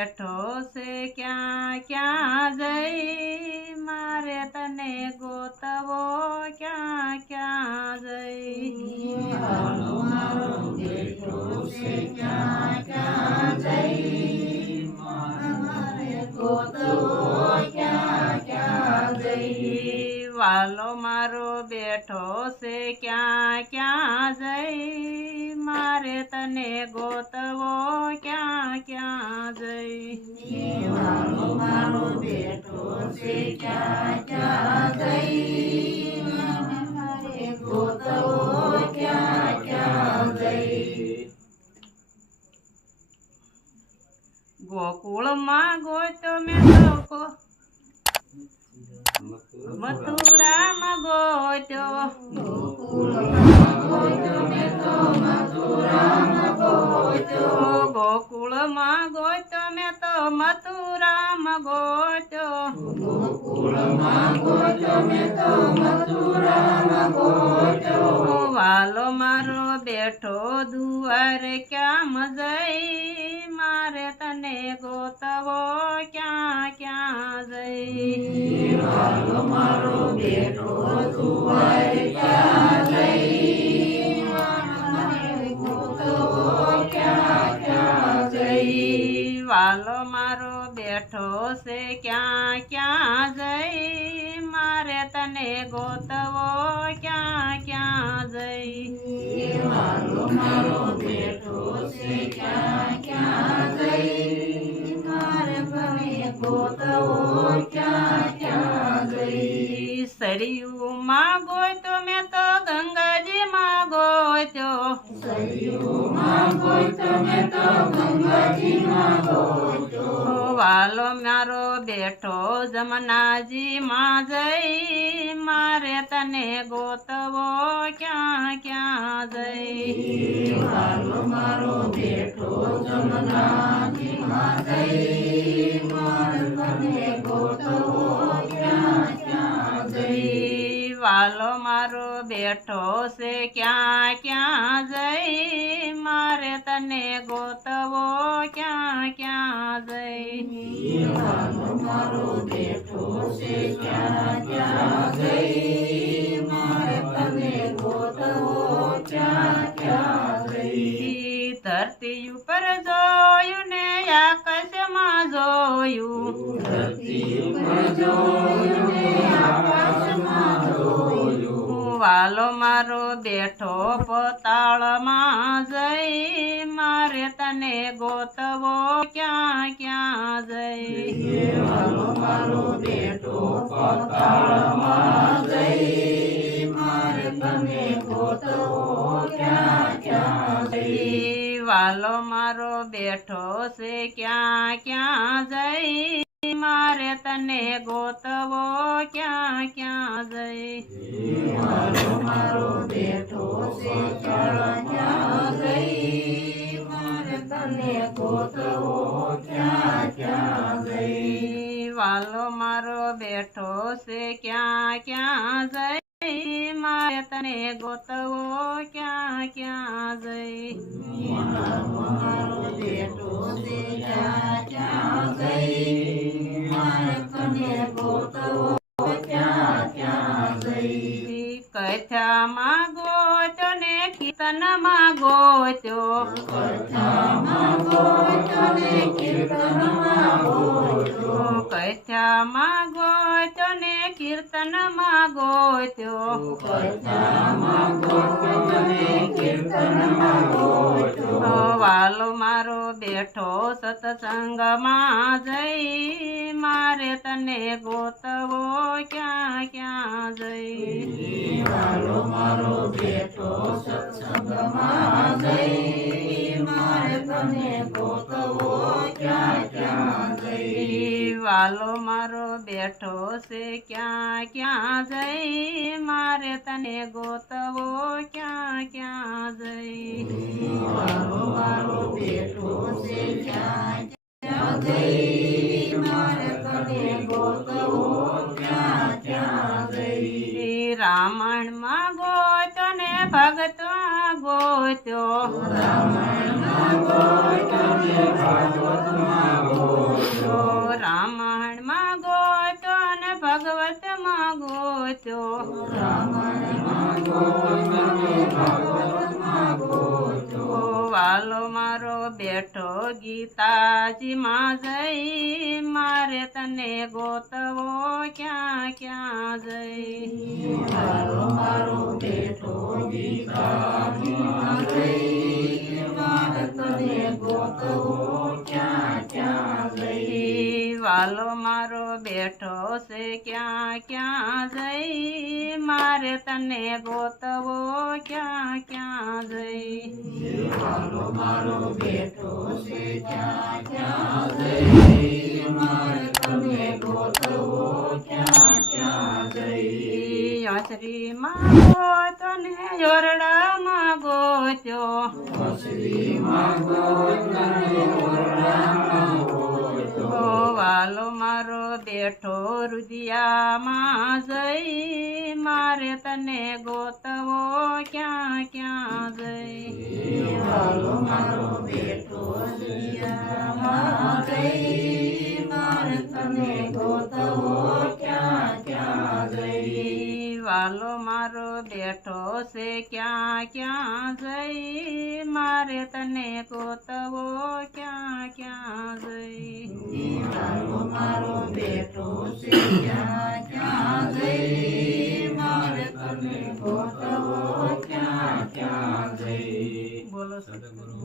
બેઠો છે ક્યાં ક્યાં જઈ મારે તને ગોતવો ક્યાં ક્યાં જઈ વાલો મારો બેઠો છે ક્યાં ક્યાં જઈ મારે ગોતવો ક્યાં ક્યાં જઈ વાલો મારો બેઠો છે ક્યાં ક્યાં જઈ મારે તને ગોતવો ક્યાં ક્યાં જઈ વાલો મારો બેઠો છે ક્યાં ક્યાં જઈ મારે ગોતવો ક્યાં ક્યાં જઈ ગોકુળમાં ગોતો મેં તો મથુરામાં ગોત્યો ગોકુળમાં ગોત્યો મેં તો મથુરામાં ગોત્યો ગોકુળમાં ગોત્યો મેં તો મથુરામાં ગોત્યો ગોકુળમાં ગોત્યો મેં તો મથુરામાં ગોત્યો વાલો મારો બેઠો દુવારે ક્યાં જઈ મારે તને ગોતવો ક્યાં ક્યાં જઈ વાલો મારો બેઠો દુવારે ક્યાં જઈ મારે ગોતવો ક્યાં ક્યાં જઈ વાલો મારો બેઠો છે ક્યાં ક્યાં જઈ મારે તને ગોતવો ક્યાં ક્યાં જઈ વાલો મારો બેઠો છે ક્યાં ક્યાં જઈ મારે તને ગોતવો ક્યાં ક્યાં જઈ સરયુમાં ગોત્યો મેં તો ગંગાજીમાં ગોત્યો સરયુમાં ગોત્યો મેં તો ગંગાજીમાં ગોત્યો વાલો મારો બેઠો જમનાજીમાં જઈ મારે તને ગોતવો ક્યાં ક્યાં જઈ વાલો મારો બેઠો જમનાજીમાં જઈ મારે તને ગોતવો ક્યાં ક્યાં જઈ વાલો મારો બેઠો છે ક્યાં ક્યાં જઈ મારે તને ગોતવો ક્યાં ક્યાં જઈ વાલો મારો બેઠો છે ક્યાં ક્યાં જઈ મારે તને ગોતવો ક્યાં ક્યાં જઈ ધરતી ઉપર જોયું ને આકાશમાં જોયું ધરતી ઉપર જોયું ને આકાશમાં જોયું વાલો મારો બેઠો પોતાળમાં જઈ મારે તને ગોતવો ક્યાં ક્યાં જઈ વાલો મારો બેઠો પાતાળમાં જઈ મારે તને ગોતવો ક્યાં ક્યાં જઈ વાલો મારો બેઠો છે ક્યાં ક્યાં જઈ મારે તને ગોતવો ક્યાં ક્યાં જઈ વાલો મારો બેઠો છે ક્યાં ક્યાં જઈ મારે તને ગોતવો ક્યાં ક્યાં જઈ વાલો મારો બેઠો છે ક્યાં ક્યાં જઈ મારે તને ગોતવો ક્યાં ક્યાં જઈ મારો બેઠો છે ક્યાં ક્યાં જઈ મારે તને ગોતવો ક્યાં ક્યાં જઈ કથામાં ગોત્યો ને કીર્તનમાં ગોત્યો કથામાં ગોત્યો ને કીર્તનમાં ગોત્યો કથામાં ગોત્યો ને કીર્તનમાં ગોત્યો કથામાં ગોત્યો ને કીર્તનમાં ગોત્યો વાલો મારો બેઠો સત્સંગમાં જઈ મારે તને ગોતવો ક્યાં ક્યાં જઈ વાલો મારો બેઠો સત્સંગમાં જઈ મારે તને ગોતવો ક્યાં ક્યાં જઈ વાલો મારો બેઠો છે ક્યાં ક્યાં જઈ મારે તને ગોતવો ક્યાં ક્યાં જઈ વાલો મારો બેઠો છે ક્યાં ક્યાં જઈ મારે તને ગોતવો ક્યાં ક્યાં જઈ રામાયણમાં ગોત્યો ને ભગતમાં ગોત્યો રામાયણમાં ગોત્યો ને ભાગવતમાં ગોત્યો ગોત્યો બ્રાહ્મણમાં ગોતને ભાગવતમાં ગોત્યો વાલો મારો બેઠો ગીતાજીમાં જઈ મારે તને ગોતવો ક્યાં ક્યાં જઈ વાલો મારો બેઠો ગીતાજીમાં જઈ મારે તને ગોતવો ક્યાં ક્યાં જઈ વાલો મારો બેઠો છે ક્યાં ક્યાં જઈ મારે તને ગોતવો ક્યાં ક્યાં જઈ વાલો મારો બેઠો છે ક્યાં ક્યાં જઈ મારે તને ગોતવો ક્યાં ક્યાં જઈ આશરીમાં ગોતને ઓરડામાં ગોત્યો શ્રીમાં ગોતને ઓરડામાં ગોત્યો વાલો મારો બેઠો રુદિયામાં જઈ મારે તને ગોતવો ક્યાં ક્યાં જઈ વાલો મારો બેઠો દુનિયામાં જઈ મારે તને ગોતવો ક્યાં ક્યાં જઈ વાલો મારો બેઠો છે ક્યાં ક્યાં જઈ મારે તને ગોતવો ક્યાં ક્યાં જઈ વાલો મારો બેઠો છે ક્યાં ક્યાં જઈ મારે તને ગોતવો ક્યાં ક્યાં જઈ બોલો સદગુરુ